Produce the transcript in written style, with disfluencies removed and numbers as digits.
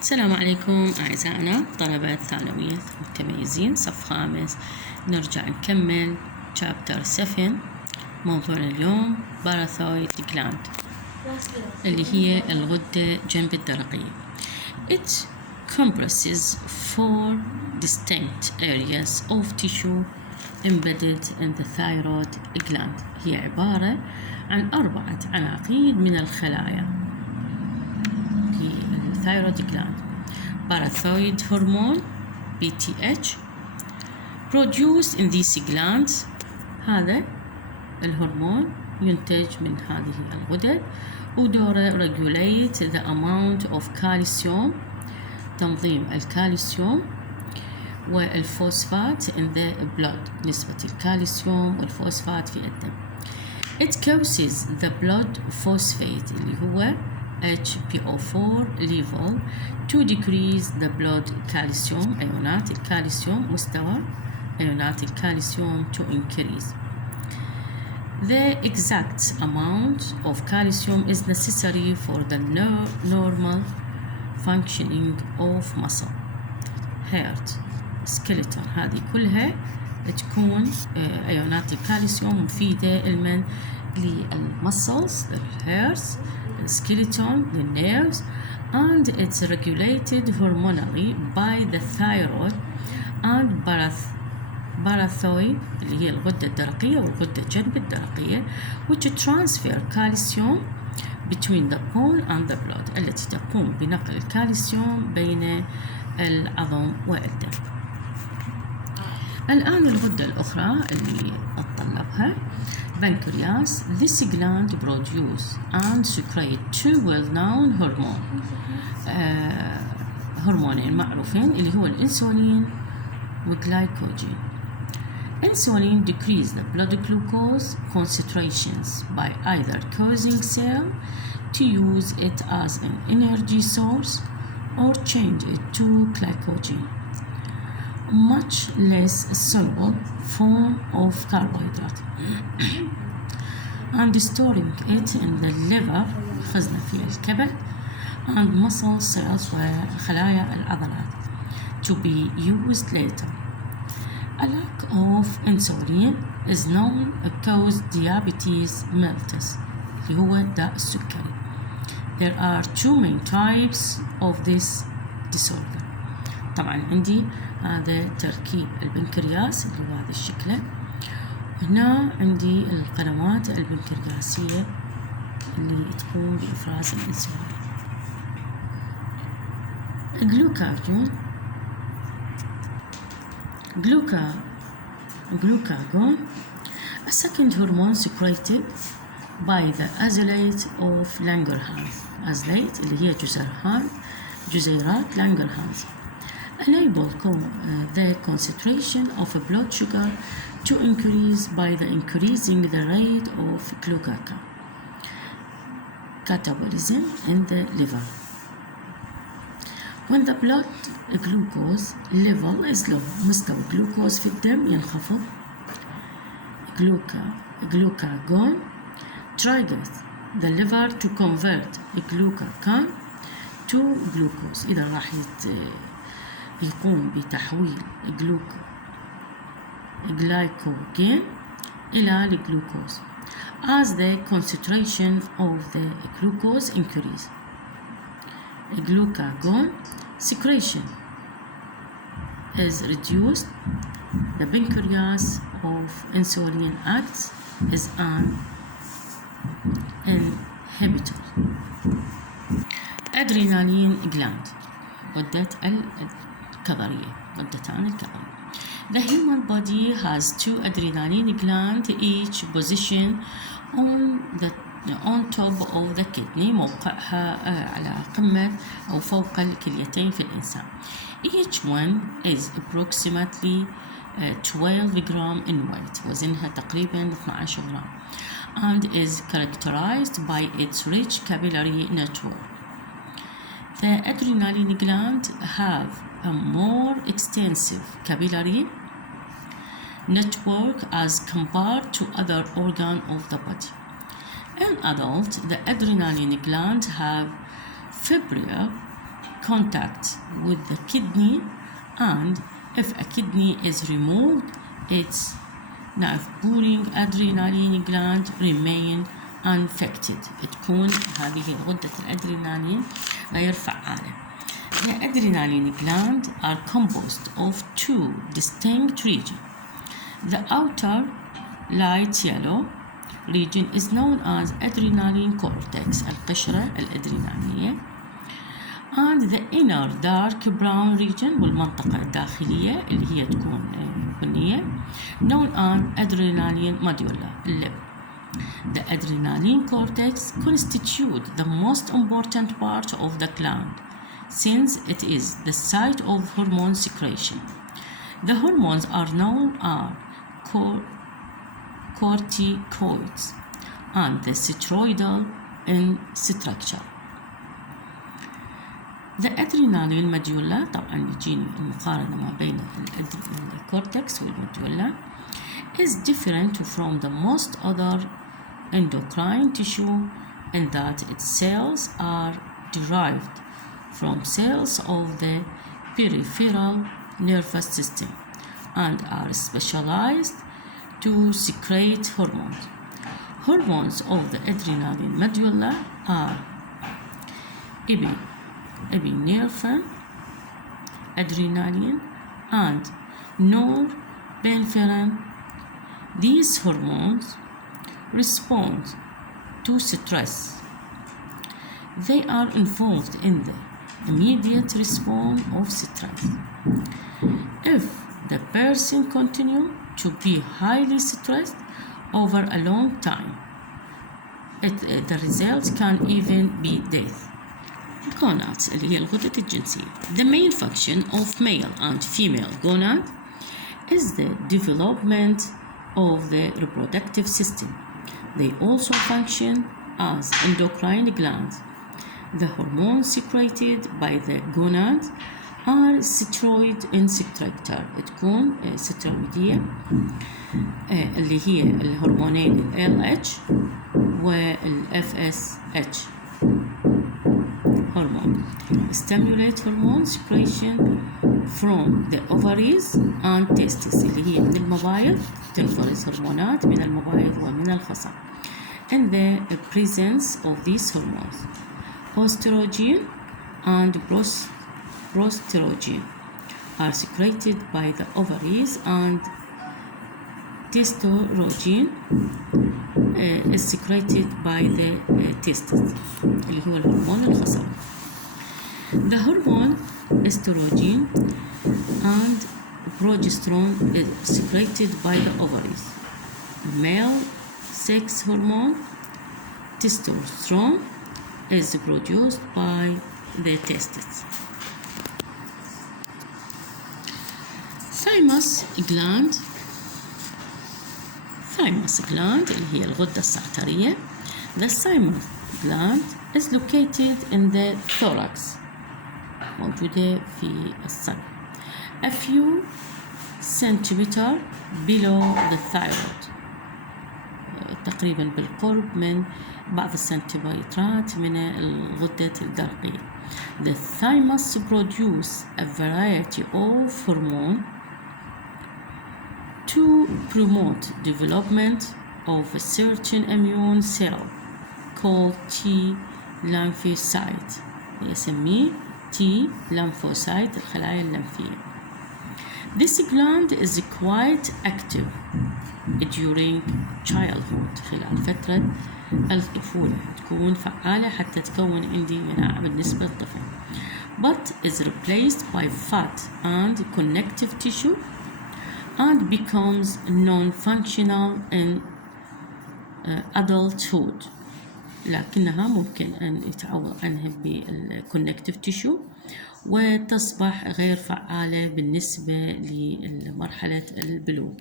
السلام عليكم أعزائنا طلبة ثانوية المتميزين صف خامس. نرجع نكمل chapter 7. موضوعنا اليوم باراثويد gland اللي هي الغدة جنب الدرقية. It comprises 4 distinct areas of tissue embedded in the thyroid gland. هي عبارة عن 4 عناقيد من الخلايا في الثايرويد gland. Parathyroid hormone PTH produced in these glands. هذا الهرمون ينتج من هذه الغدد ودوره regulate the amount of calcium، تنظيم الكالسيوم والفوسفات in the blood، نسبة الكالسيوم والفوسفات في الدم. It causes the blood phosphate اللي هو HPO4 level to decrease the blood calcium، أيونات الكالسيوم، مستوى أيونات الكالسيوم to increase. The exact amount of calcium is necessary for the normal functioning of muscle, heart, skeleton. هذه كلها تكون أيونات الكالسيوم مفيدة لمن للمسلز، للهيرز، skeleton, the nerves, and it's regulated hormonally by the thyroid and parathyroid اللي هي الغدة الدرقية والغدة جنب الدرقية which transfer calcium between the bone and the blood، التي تقوم بنقل الكالسيوم بين العظم والدم. الآن الغدة الأخرى اللي أتطلبها بنكرياس. This gland produce and secrete 2 well-known hormone، هرمونين معروفين اللي هو الانسولين والجلايكوجين. Insulin decrease the blood glucose concentrations by either causing cell to use it as an energy source or change it to glycogen, much less soluble form of carbohydrate, and storing it in the liver، خزنة في الكبد، and muscle cells وخلايا العضلات to be used later. A lack of insulin is known to cause diabetes mellitus اللي هو داء السكري. There are 2 main types of this disorder. طبعا عندي هذا تركيب البنكرياس اللي هو هذا الشكل، هنا عندي القنوات البنكرياسية اللي تقوم بإفراز الإنسولين. Glucagon, a second hormone secreted by the isolate of Langerhans. isolate اللي هي جزيرات Langerhans enable the concentration of blood sugar to increase by the increasing the rate of glucagon catabolism in the liver. When the blood glucose level is low، مستوى الجلوكوز في الدم ينخفض، glucagon triggers the liver to convert glucagon to glucose. إذا راح يقوم بتحويل glycogen إلى الجلوكوز as the concentration of the glucose increase. Glucagon secretion is reduced. The pancreas of insulin acts as an inhibitor. Adrenaline gland، غدة الكظرية، غدتان الكظرية. The human body has 2 adrenaline glands, each position on top of the kidney، موقعها على قمة أو فوق الكليتين في الإنسان. Each one is approximately 12 gram in weight، وزنها تقريبا 12 غرام، and is characterized by its rich capillary network. The adrenaline gland have a more extensive capillary network as compared to other organs of the body. In adults, the adrenaline gland have fibrillar contact with the kidney, and if a kidney is removed, its pouring adrenaline gland remain unaffected. تكون هذه غدة الأدرينالين غير فعالة. The adrenaline gland are composed of two distinct regions. The outer light yellow region is known as adrenaline cortex, القشرة الأدرينالية. And the inner dark brown region, والمنطقة الداخلية اللي هي تكون بنية, known as adrenaline medulla, اللب. The adrenaline cortex constitutes the most important part of the gland, since it is the site of hormone secretion. The hormones are known as corticoids and the steroidal in structure. The adrenaline medulla, طبعا يجيني المقارنة ما بين الكورتكس والميدولا, is different from the most other endocrine tissue in that its cells are derived from cells of the peripheral nervous system and are specialized to secrete hormones. Hormones of the adrenaline medulla are epinephrine, adrenaline, and norepinephrine. These hormones respond to stress. They are involved in the immediate response of stress. If the person continues to be highly stressed over a long time, the result can even be death. Gonads اللي هي الغدة الجنسية. The main function of male and female gonad is the development of the reproductive system. They also function as endocrine glands. The hormones secreted by the gonads are steroid in structure. تكون سترويدية اللي هي الهرمونين ال LH وال FSH hormone. Stimulate hormone secretion from the ovaries and testes اللي هي من المبايض, تنفرز هرمونات من المبايض ومن الخصر. In the presence of these hormones, estrogen and progesterone are secreted by the ovaries, and testosterone is secreted by the testes اللي هو الهرمون الخصبي. The hormone estrogen and progesterone is secreted by the ovaries. Male sex hormone testosterone is produced by the testes. Thymus gland اللي هي الغدة السعترية. The thymus gland is located in the thorax, موجودة في الصدر, a few centimeters below the thyroid, تقريبا بالقرب من بعض السنتيمترات من الغدة الدرقية. The thymus produce a variety of hormones to promote development of a certain immune cell called T lymphocyte. يسميه T lymphocyte, الخلايا اللمفية. This gland is quite active during childhood, خلال فترة الطفولة تكون فعالة حتى تكون عندي مناعة بالنسبة للطفل, but is replaced by fat and connective tissue and becomes non-functional in adulthood. لكنها ممكن أن يتعوض عنها بالconnective tissue وتصبح غير فعالة بالنسبة لمرحلة البلوغ.